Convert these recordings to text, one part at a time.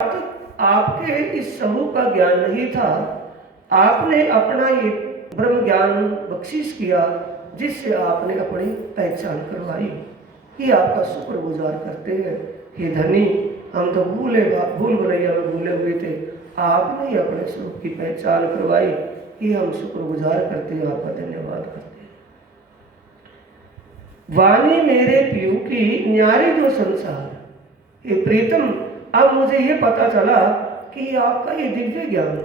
आपके इस समूह का ज्ञान नहीं था। आपने अपना ये ब्रह्म ज्ञान बख्शिश किया, जिससे आपने अपनी पहचान करवाई कि आपका शुक्रगुजार करते हैं। हे धनी, हम तो भूल भुलैया में भूले हुए थे, आपने ही अपने स्वरूप की पहचान करवाई कि हम शुक्रगुजार करते हैं, आपका धन्यवाद करते हैं। वाणी मेरे पियू की न्यारी जो संसार। हे प्रीतम, अब मुझे ये पता चला कि आपका ये दिव्य ज्ञान,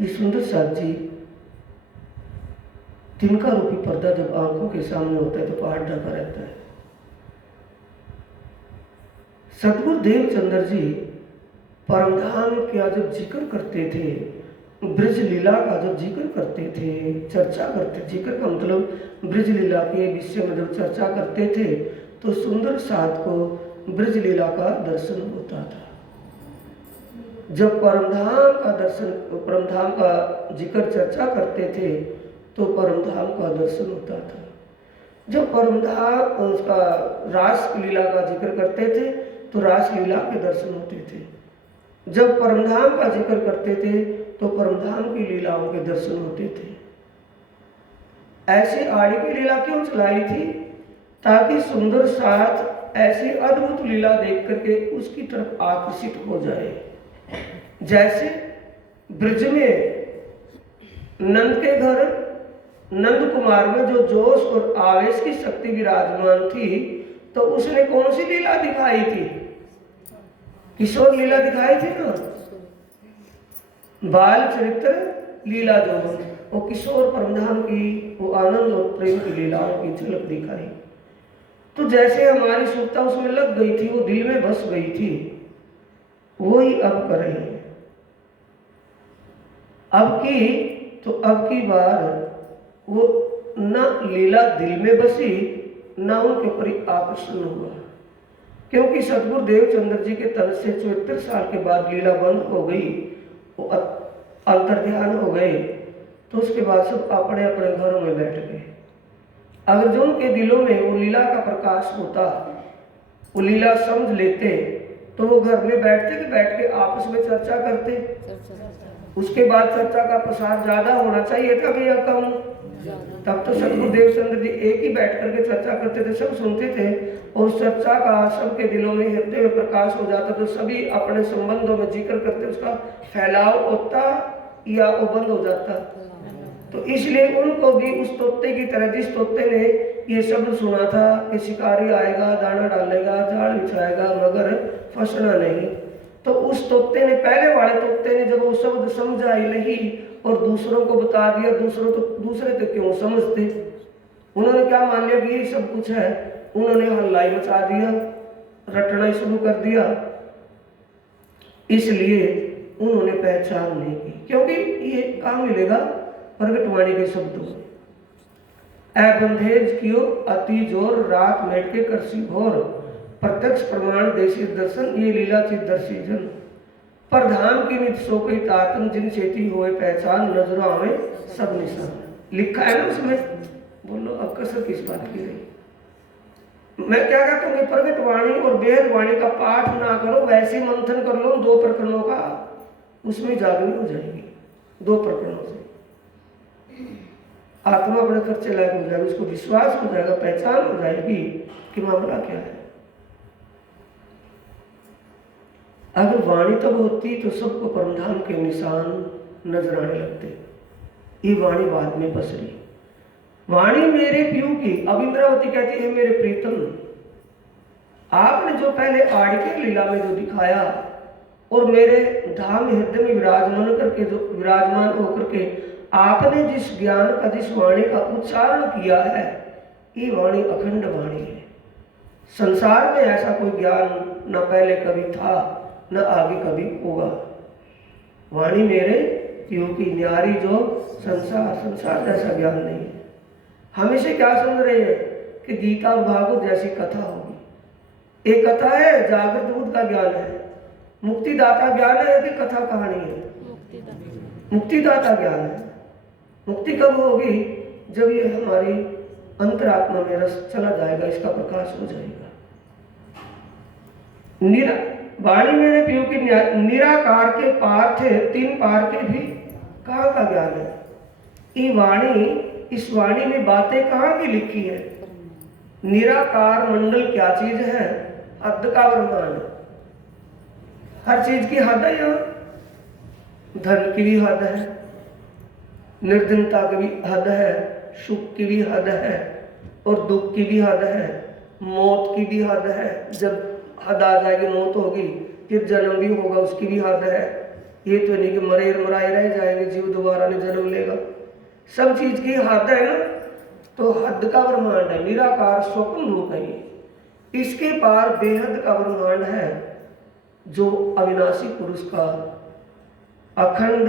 ये सुंदर साथ जी, तिनका रूपी पर्दा जब आंखों के सामने होता है तो पहाड़ ढका रहता है। सदगुरु देवचंद्र जी परमधाम का जब जिक्र करते थे, ब्रज लीला का जब जिक्र करते थे, चर्चा करते, जिक्र का मतलब ब्रज लीला के विषय में जब चर्चा करते थे, तो सुंदर साथ को ब्रज लीला का दर्शन होता था। जब परमधाम का दर्शन, परमधाम का जिक्र चर्चा करते थे, तो परमधाम का दर्शन होता था। जब परमधाम उसका रास लीला का जिक्र करते थे, तो रास लीला के दर्शन होते थे। जब परमधाम का जिक्र करते थे, तो परमधाम की लीलाओं के दर्शन होते थे। ऐसी आड़ी की लीला क्यों चलाई थी? ताकि सुंदर साथ ऐसी अद्भुत लीला देख करके उसकी तरफ आकर्षित हो जाए। जैसे ब्रज में नंद के घर नंद कुमार में जो जोश और आवेश की शक्ति विराजमान थी, तो उसने कौन सी लीला दिखाई थी? किशोर लीला दिखाई थी ना, बाल चरित्र लीला जो वो किशोर परमधाम की वो आनंद और प्रेम की लीलाओं की झलक दिखाई। तो जैसे हमारी सुरता उसमें लग गई थी, वो दिल में बस गई थी, वही अब कर रही है। अब की बार वो न लीला दिल में बसी, न उनके ऊपर आकर्षण हुआ, क्योंकि सदगुरु देवचंद्र जी के तन से 74 साल के बाद लीला बंद हो गई, वो अंतर्ध्यान हो गए। तो उसके बाद सब अपने अपने घरों में बैठ गए। अगर जो उनके दिलों में वो लीला का प्रकाश होता, वो लीला समझ लेते, तो वो घर में बैठते कि बैठ के आपस में चर्चा करते। उसके बाद चर्चा का प्रसार ज्यादा होना चाहिए था कि या कम? तब तो सदगुरु देवचंद्र जी एक ही बैठ करके चर्चा करते थे, सब सुनते थे, और चर्चा का सबके दिलों में हृदय में प्रकाश हो जाता, तो सभी अपने संबंधों में जिक्र करते, उसका फैलाव होता या वो बंद हो जाता। तो इसलिए उनको भी उस तोते की तरह, जिस तोते ने ये शब्द सुना था कि शिकारी आएगा, दाना डालेगा, जाल बिछाएगा, मगर फंसना नहीं, तो उस तोते ने, पहले वाले तोते ने जब वो शब्द समझा ही नहीं और दूसरों को बता दिया, दूसरे तो क्यों समझते, उन्होंने क्या मान लिया कि ये सब कुछ है, उन्होंने हल्लाई मचा दिया, रटना शुरू कर दिया। इसलिए उन्होंने पहचान नहीं की, क्योंकि ये कहाँ मिलेगा? प्रगटवाणी के शब्दों में, ए बंधेज कियो अति जोर, रात मेट के करसी घोर, प्रत्यक्ष प्रमाण देशी दर्शन, ये लीला चिदर्शी जन, पर धाम की नित सो कई तातन, जिन चेती होए पहचान, नजरों में सब निशान। लिखा है ना उसमें, बोलो अब कसर किस बात की रही? मैं क्या कहता हूँ कि प्रगट वाणी और वेद वाणी का पाठ ना करो, वैसे मंथन कर लो 2 प्रकरणों का, उसमें जागृति हो जाएगी। 2 प्रकरणों से आत्मा अपने खर्चे लायक हो जाएगी, उसको विश्वास हो जाएगा, पहचान हो जाएगी कि मामला क्या है। अगर वाणी तब होती तो सबको परमधाम के निशान नजर आने लगते। ये वाणी बाद में बस रही। वाणी मेरे पियू की, अब इंद्रावती कहती है मेरे प्रीतम, आपने जो पहले आड़िके लीला में जो दिखाया और मेरे धाम हृदय में विराजमान होकर के आपने जिस ज्ञान का, जिस वाणी का उच्चारण किया है, ये वाणी अखंड वाणी है। संसार में ऐसा कोई ज्ञान न पहले कभी था, न आगे कभी होगा। वाणी मेरे पियू की न्यारी जो संसार जैसा ज्ञान नहीं है। हम इसे क्या समझ रहे हैं कि गीता और भागवत जैसी कथा होगी। एक कथा है, जागृत बुद्ध का ज्ञान है, मुक्तिदाता ज्ञान है कि कथा कहानी है? मुक्तिदाता ज्ञान है। मुक्ति कब होगी? जब ये हमारी अंतरात्मा में रस चला जाएगा, इसका प्रकाश हो जाएगा। वाणी मेरे प्रियो की निराकार के पार थे, 3 पार के भी कहाँ का ज्ञान है। ये वाणी, इस वाणी में बातें कहाँ की लिखी है। निराकार मंडल क्या चीज है, हद का ब्रह्मांड, हर चीज की हद है। यहाँ धन की भी हद है, निर्धनता की भी हद है, सुख की भी हद है और दुख की भी हद है, मौत की भी हद है। जब हद आ जाएगी, मौत होगी, फिर जन्म भी होगा, उसकी भी हद है। ये तो नहीं कि मरे मराए रह जाएंगे, जीव दोबारा नहीं जन्म लेगा। सब चीज की हद है ना, तो हद का ब्रह्मांड है, निराकार स्वप्न रूप है ये। इसके पार बेहद का ब्रह्मांड है, जो अविनाशी पुरुष का अखंड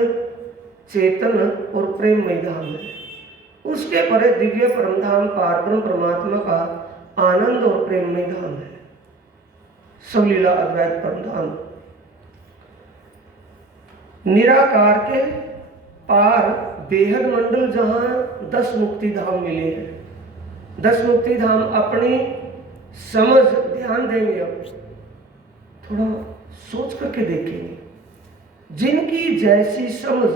चेतन और प्रेममय धाम है। उसके परे दिव्य परम धाम पारब्रह्म परमात्मा का आनंद और प्रेममय धाम है, सबलीला अद्वैत परम धाम। निराकार के पार बेहद मंडल, जहां 10 मुक्ति धाम मिले हैं। 10 मुक्ति धाम अपनी समझ, ध्यान देंगे, अब थोड़ा सोच करके देखेंगे। जिनकी जैसी समझ,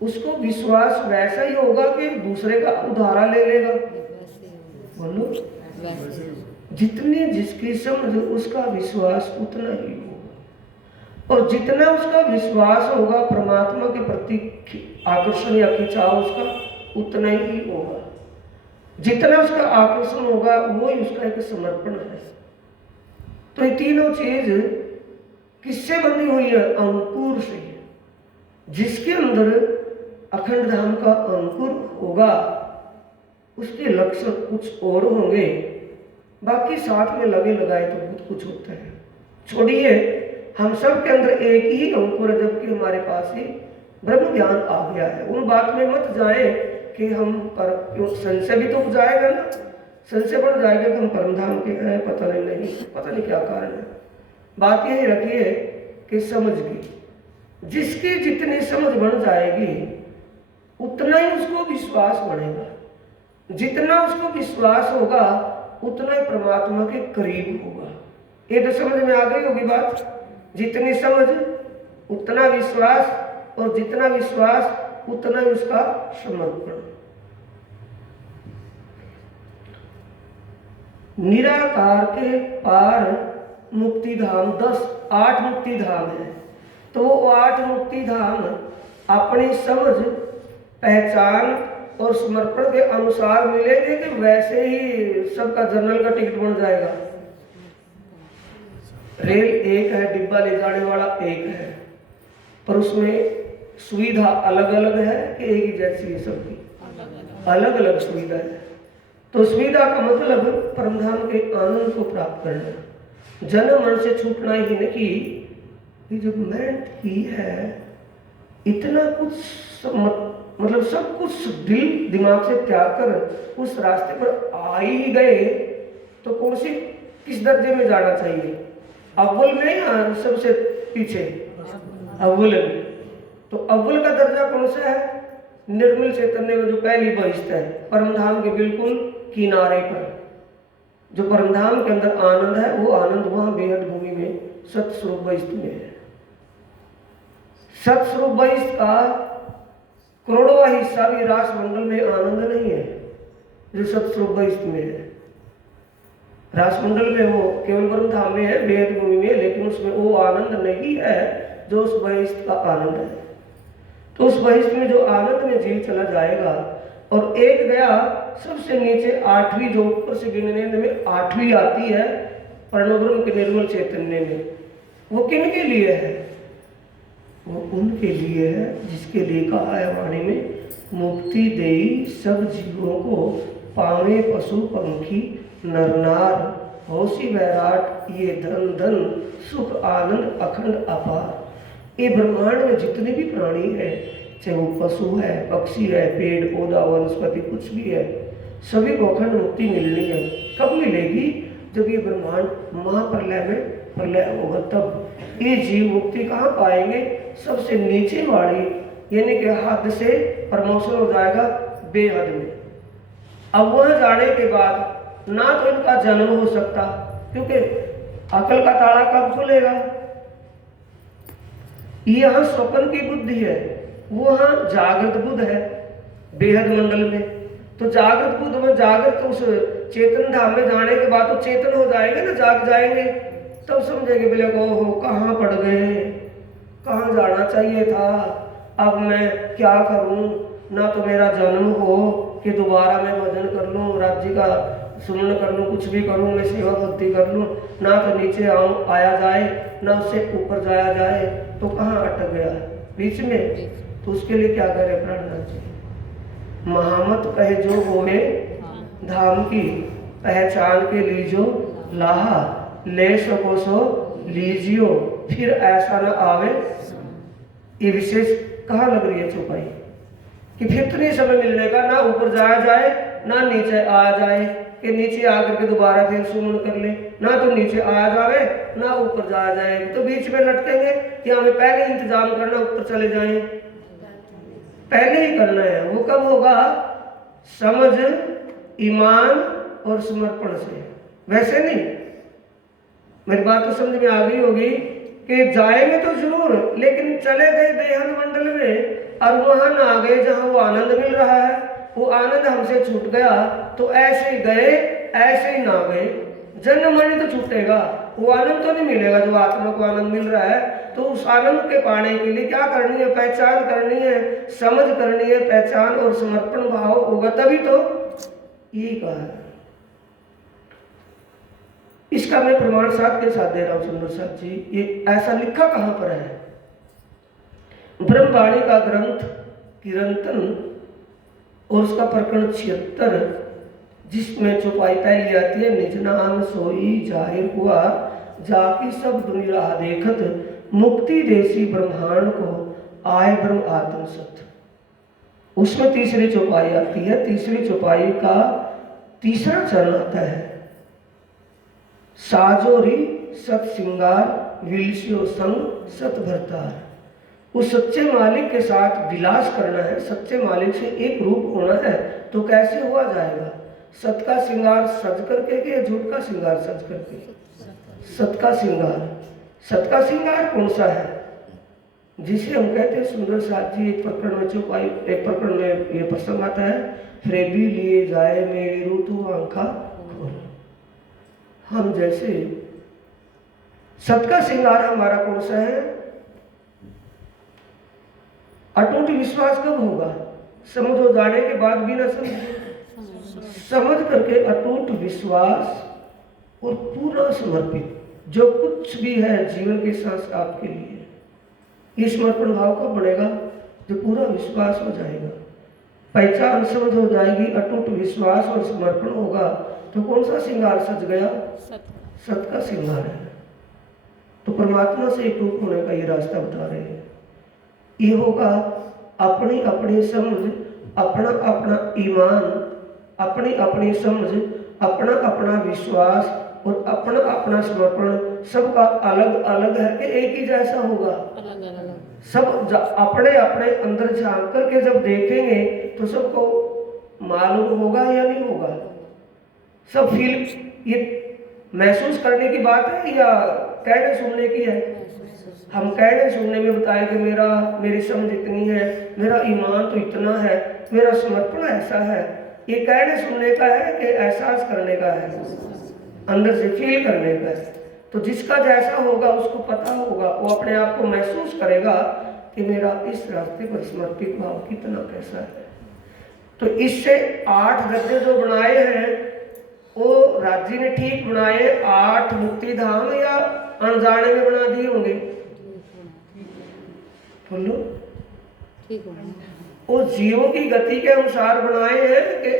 उसको विश्वास वैसा ही होगा कि दूसरे का उदाहरण ले लेगा। बोलो, जितनी जिसकी समझ उसका विश्वास उतना ही होगा, और जितना उसका विश्वास होगा परमात्मा के प्रति आकर्षण या खिंचाव उसका उतना ही होगा। जितना उसका आकर्षण होगा वो ही उसका एक समर्पण है। तो ये तीनों चीज किससे बनी हुई है, अंकुर से। जिसके अंदर अखंड धाम का अंकुर होगा उसके लक्षण कुछ और होंगे, बाकी साथ में लगे लगाए तो बहुत कुछ होता है। छोड़िए, हम सब के अंदर एक ही अंकुर है, जबकि हमारे पास ही ब्रह्म ज्ञान आ गया है। उन बात में मत जाए कि हम पर, संशय भी तो जाएगा ना, संशय बढ़ जाएगा कि हम परमधाम के हैं, पता नहीं क्या कारण है। बात यही रखिए कि समझ की, जिसकी जितनी समझ बढ़ जाएगी उतना ही उसको विश्वास बढ़ेगा। जितना उसको विश्वास होगा उतना ही परमात्मा के करीब होगा। ये तो समझ में आ गई होगी बात। जितनी समझ उतना विश्वास, और जितना विश्वास उतना ही उसका समर्पण। निराकार के पार मुक्ति धाम 8 मुक्ति धाम है। तो वो 8 मुक्ति धाम अपनी समझ, पहचान और समर्पण के अनुसार मिलेंगे कि वैसे ही सबका जनरल का टिकट बन जाएगा। रेल एक है, डिब्बा ले जाने वाला एक है, पर उसमें सुविधा अलग अलग है कि एक ही जैसी है, सबकी अलग अलग सुविधा है। तो सुविधा का मतलब परमधाम के आनंद को प्राप्त करना, जन्म मरण से छूटना ही नहीं। ये जो मेंट ही है, इतना कुछ मतलब सब कुछ दिल दिमाग से त्याग कर उस रास्ते पर आ ही गए, तो कौन सी किस दर्जे में जाना चाहिए, अव्वल में या सबसे पीछे? अव्वल में। तो अव्वल का दर्जा कौन सा है? निर्मल चैतन्य में जो पहली बहिष्ठ है, परमधाम के बिल्कुल किनारे पर। जो परमधाम के अंदर आनंद है, वो आनंद वहां बेहद भूमि में सतस्वरूप बहिष्ठ में है। सतस्वरूप बहिष्ठ का करोड़वा हिस्सा भी रास मंडल में आनंद नहीं है जो सतस्वरूप बहिष्ठ में है। रास मंडल में वो केवल ब्रह्मधाम में है, बेहद भूमि में, लेकिन उसमें वो आनंद नहीं है जो उस बहिष्ठ का आनंद है। तो उस बहिष्ठ में जो आनंद में जीव चला जाएगा, और एक गया सबसे नीचे 8वीं, जो ऊपर से गिनने में 8वीं आती है परमब्रह्म के निर्मल चैतन्य में, वो किन के लिए है? वो उनके लिए है जिसके लिए कहा है वाणी में, मुक्ति देई सब जीवों को, पावे पशु पंखी नर नार, होशी वैराट ये धन धन, सुख आनंद अखंड अपार। ये ब्रह्मांड में जितने भी प्राणी है, चाहे वो पशु है, पक्षी है, पेड़ पौधा वनस्पति कुछ भी है, सभी को अखंड मुक्ति मिलनी है। कब मिलेगी? जब ये ब्रह्मांड महाप्रलय में प्रलय होगा, तब ये जीव मुक्ति कहाँ पाएंगे? सबसे नीचे वाली, यानी कि हद से प्रमोशन हो जाएगा बेहद में। अब वहां जाने के बाद ना तो इनका जन्म हो सकता, क्योंकि अकल का ताला कब खुलेगा। यहां स्वप्न की बुद्धि है, वहां जागृत बुद्ध है बेहद मंडल में। तो जागृत बुद्ध में जागृत उस चेतन धाम में जाने के बाद तो चेतन हो जाएंगे ना, जाग जाएंगे, तब समझेंगे बोले हो कहाँ पड़ गए, कहाँ जाना चाहिए था, अब मैं क्या करूं, ना तो मेरा जन्म हो कि दोबारा मैं भजन कर लूं, राज्य का सुमन कर लूं, कुछ भी करूं, मैं सेवा भक्ति कर लूं, ना तो नीचे आया जाए, ना उससे ऊपर जाया जाए, तो कहाँ अटक गया बीच में। तो उसके लिए क्या करे प्राणनाथ जी, महामत कहे जो होए धाम की, पहचान के लीजो लाहा, ले सको सो लीजियो, फिर ऐसा न आवे। ये विशेष कहाँ लग रही है चौपाई कि फिर तो नहीं समय मिलने का, ना ऊपर जाया जाए ना नीचे आया जाए, कि नीचे आकर के दोबारा फिर सुमन कर ले, ना तो नीचे आया जाए ना ऊपर जाया जाए, तो बीच में लटकेंगे कि हमें पहले इंतजाम करना ऊपर चले जाएं, पहले ही करना है। वो कब होगा, समझ ईमान और समर्पण से, वैसे नहीं। मेरी बात तो समझ में आ गई होगी कि जाएंगे तो जरूर, लेकिन चले गए बेहद मंडल में और वहां ना गए जहां वो आनंद मिल रहा है, वो आनंद हमसे छूट गया, तो ऐसे ही गए ऐसे ही ना गए, जन्म मरण तो छूटेगा, वो आनंद तो नहीं मिलेगा जो आत्मा को आनंद मिल रहा है। तो उस आनंद के पाने के लिए क्या करनी है, पहचान करनी है, समझ करनी है, पहचान और समर्पण भाव होगा तभी तो। यही कहा है, इसका मैं प्रमाण साथ के साथ दे रहा हूं सुंदर साहब जी। ये ऐसा लिखा कहां पर है, ब्रह्मवाणी का ग्रंथ किरंतन और उसका प्रकरण 76, जिसमें चौपाई पहली आती है, निज नाम सोई जाहिर हुआ, जाकी सब दुनिया देखत, मुक्ति देसी ब्रह्मांड को आए ब्रह्म आत्म सत्य। उसमें तीसरी चौपाई आती है, तीसरी चौपाई का तीसरा चरण आता है, साजोरी सत सिंगार विलसियो संग सत भरतार। उस सच्चे मालिक के साथ विलास करना है, सच्चे मालिक से एक रूप होना है, तो कैसे हुआ जाएगा, सत का श्रृंगार सज करके कि झूठ का श्रृंगार सज करके, सत का श्रृंगार। सत का श्रृंगार कौन सा है, जिसे हम कहते हैं सुंदर साथ जी, एक प्रकरण में चौपाई, एक प्रकरण में ये प्रसंग आता है, फ्रेबी लिए जाए मेरी रूतु आंखा खोल। हम जैसे सत का श्रृंगार हमारा कौन सा है, अटूट विश्वास कब होगा, समझ हो जाने के बाद भी ना समझ करके अटूट विश्वास और पूरा समर्पित, जो कुछ भी है जीवन के साथ आपके लिए, ये समर्पण भाव कब बढ़ेगा, जो पूरा विश्वास हो जाएगा, पहचान समझ हो जाएगी, अटूट विश्वास और समर्पण होगा, तो कौन सा श्रृंगार सज गया, सत का श्रृंगार है। तो परमात्मा से एक रूप होने का ये रास्ता बता रहे हैं। ये होगा अपनी अपनी समझ, अपना अपना ईमान, अपनी अपनी समझ, अपना अपना विश्वास और अपना अपना समर्पण, सबका अलग अलग है कि एक ही जैसा होगा, सब अपने अपने अंदर झांक करके जब देखेंगे तो सबको मालूम होगा या नहीं होगा, सब फील, ये महसूस करने की बात है या कहने सुनने की है। हम कहने सुनने में बताएं कि मेरी समझ इतनी है, मेरा ईमान तो इतना है, मेरा समर्पण ऐसा है, ये कहने सुनने का है कि एहसास करने का है, अंदर से फील करने का है। तो जिसका जैसा होगा उसको पता होगा, वो अपने आप को महसूस करेगा कि मेरा इस रास्ते पर समर्पित भाव कितना कैसा है। तो इससे 8 गद्दे जो बनाए हैं वो राज्य ने ठीक बनाए, 8 मुक्ति धाम या अनजाने में बना दिए होंगे, बोलो वो जीवों की गति के अनुसार बनाए हैं कि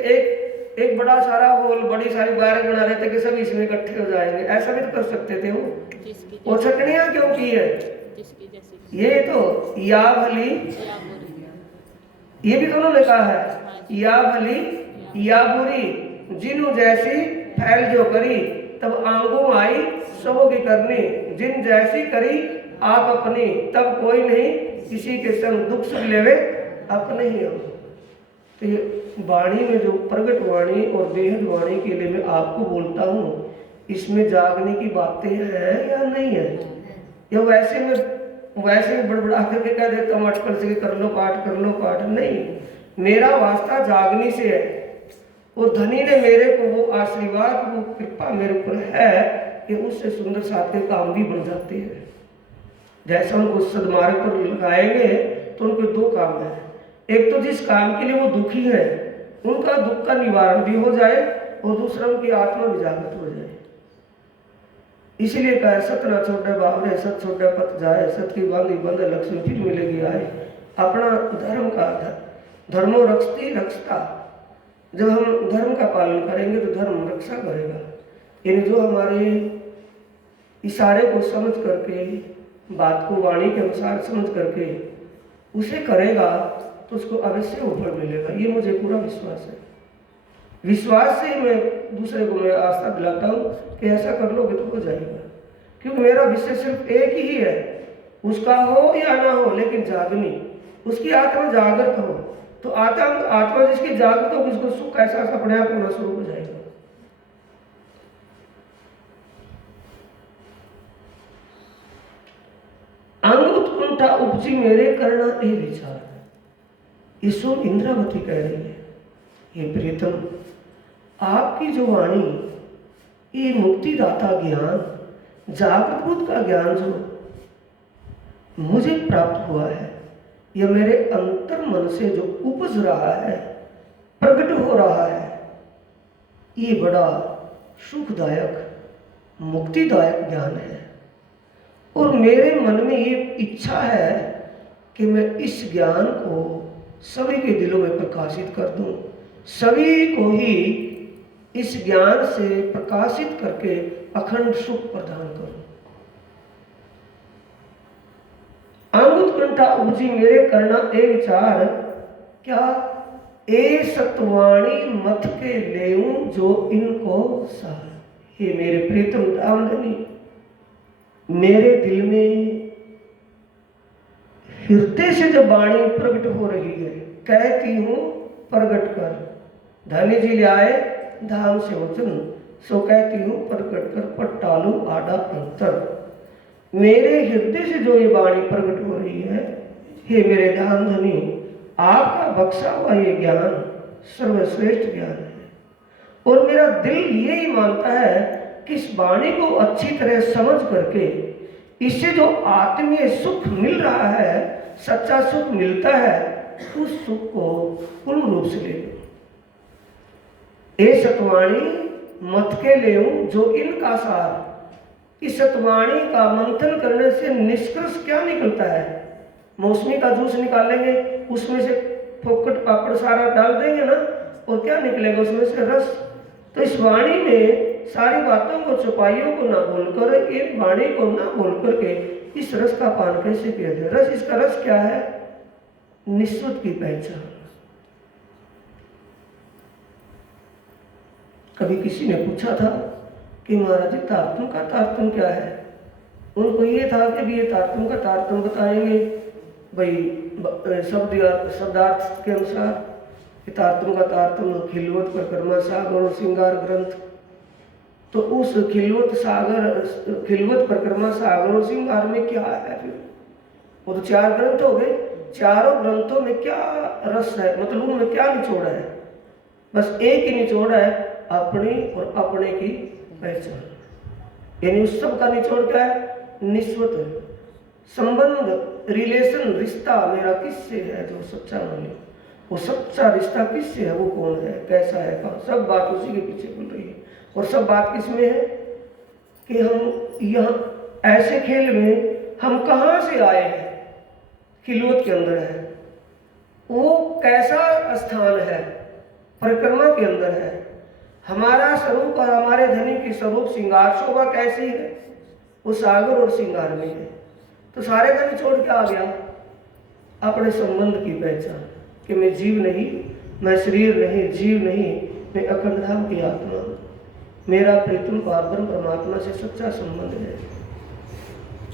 एक बड़ा सारा हॉल, बड़ी सारी बारें बना देते कि सब इसमें इकट्ठे हो जाएंगे, ऐसा भी तो कर सकते थे वो छटनियां क्यों की है, ये तो या भली, ये भी दोनों ने कहा है, या भली या बुरी जिनु जैसी फैल जो करी, तब आंगू आई सबों की करनी, जिन जैसी करी आप अपनी, तब कोई नहीं किसी के संग दुख सुख लेवे अपने ही हो। तो ये वाणी में जो प्रगट वाणी और बेहद वाणी के लिए मैं आपको बोलता हूँ, इसमें जागने की बातें हैं या नहीं है? या वैसे में बड़बड़ा करके कह देता हूँ अटकल से कर लो पाठ, नहीं। मेरा वास्ता जागने से है। और धनी ने मेरे को वो आशीर्वाद, वो कृपा मेरे ऊपर है कि उससे सुंदर साथी काम भी बन जाते हैं। जैसे उनको सदमार्ग पर लगाएंगे तो उनके दो काम है। एक तो जिस काम के लिए वो दुखी है उनका दुख का निवारण भी हो जाए, और दूसरा उनकी आत्मा भी जागृत हो जाए। इसलिए कहा सत ना छोटे बावरे, सत छोटे पत जाए, सत की बांधी बंद लक्ष्मी फिर मिलेगी आए। अपना धर्म का धर्मो रक्षती रक्षता, जब हम धर्म का पालन करेंगे तो धर्म रक्षा करेगा। यानी जो हमारे इशारे को समझ करके, बात को वाणी के अनुसार समझ करके उसे करेगा तो उसको अवश्य ऊपर मिलेगा। ये मुझे पूरा विश्वास है। विश्वास से मैं दूसरे को मैं आस्था दिलाता हूँ कि ऐसा कर लोगे तो हो जाएगा। क्योंकि मेरा विषय सिर्फ एक ही है, उसका हो या ना हो, लेकिन जागनी, उसकी आत्मा जागृत हो। तो आत्मा जिसकी जागृत हो, उसको सुख ऐसा अपने आप होना शुरू हो जाएगा। अंग उत्कुंठा उपजी मेरे करना ये विचार। ईसो इंद्रावती कह रही है, ये प्रीतम आपकी जो वाणी, ये मुक्तिदाता ज्ञान, जागृत बुद्ध का ज्ञान जो मुझे प्राप्त हुआ है, यह मेरे अंतर मन से जो उपज रहा है, प्रकट हो रहा है, ये बड़ा सुखदायक मुक्तिदायक ज्ञान है। और मेरे मन में ये इच्छा है कि मैं इस ज्ञान को सभी के दिलों में प्रकाशित कर दूं, सभी को ही इस ज्ञान से प्रकाशित करके अखंड सुख प्रदान करूं। अंग उत्कंठा उपजी मेरे करना ए विचार, क्या ए सतवाणी मत के लेऊं जो इनको सार। हे मेरे प्रीतम दामदनी, मेरे दिल में हृदय से जब वाणी प्रकट हो रही है, कहती हूं प्रकट कर, धनी जी ले आए धाम से वचन, सो कहती हूं प्रकट कर पट्टालू आडा अंतर। मेरे हृदय से जो ये वाणी प्रकट हो रही है, हे मेरे ध्यान धनी, आपका बख्शा हुआ ये ज्ञान सर्वश्रेष्ठ ज्ञान है। और मेरा दिल यही मानता है कि इस वाणी को अच्छी तरह समझ करके इससे जो आत्मीय सुख मिल रहा है, सच्चा सुख मिलता है, उस सुख को पूर्ण रूप से ले लो। ए सतवाणी मत के लेऊं जो इनका सार। इस सतवाणी का मंथन करने से निष्कर्ष क्या निकलता है? मौसमी का जूस निकालेंगे, उसमें से फोकट पापड़ सारा डाल देंगे ना, और क्या निकलेगा उसमें से? रस। तो इस वाणी में सारी बातों को, चौपाइयों को ना बोलकर, एक वाणी को ना बोल करके इस रस का पान कैसे किया जाए? रस, इसका रस क्या है? निस्वत की पहचान। कभी किसी ने पूछा था कि महाराज जी तारतम का तारतम क्या है? उनको ये था कि ये तारतम का तारतम बताएंगे भाई शब्दार्थ के अनुसार। तारतम का तारतम खिलवत परिक्रमा सागर और श्रृंगार ग्रंथ। तो उस खिलवत परिक्रमा सागर और श्रृंगार में क्या है? फिर वो तो 4 ग्रंथ हो गए। चारों ग्रंथों में क्या रस है? मतलब उनमें क्या निचोड़ है? बस एक ही निचोड़ है, अपनी और अपने की पहचान। यानी उस सब का निचोड़ क्या है? निस्वत है। संबंध, रिलेशन, रिश्ता मेरा किससे है? जो सच्चा माने वो सच्चा रिश्ता किससे है? वो कौन है? कैसा है? कहाँ? सब बात उसी के पीछे बोल रही है। और सब बात किसमें है कि हम यहाँ ऐसे खेल में हम कहाँ से आए हैं? खिलवत के अंदर है। वो कैसा स्थान है? परिक्रमा के अंदर है। हमारा स्वरूप और हमारे धनी की स्वरूप श्रृंगार शोभा कैसी है? वो सागर और श्रृंगार में है। तो सारे का निचोड़ क्या आ गया? अपने संबंध की पहचान कि मैं जीव नहीं, मैं शरीर नहीं, जीव नहीं, मैं अखंड धाम की आत्मा, मेरा प्रीतम पारब्रह्म परमात्मा से सच्चा संबंध है।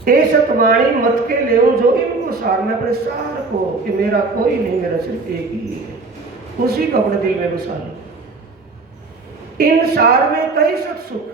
ए सतवाणी मत के लेऊं जो इनको सार, में अपने सार को कि मेरा कोई नहीं, मेरा सिर्फ एक ही है। उसी को अपने दिल में बसा लो। इन सार में कई सत सुख,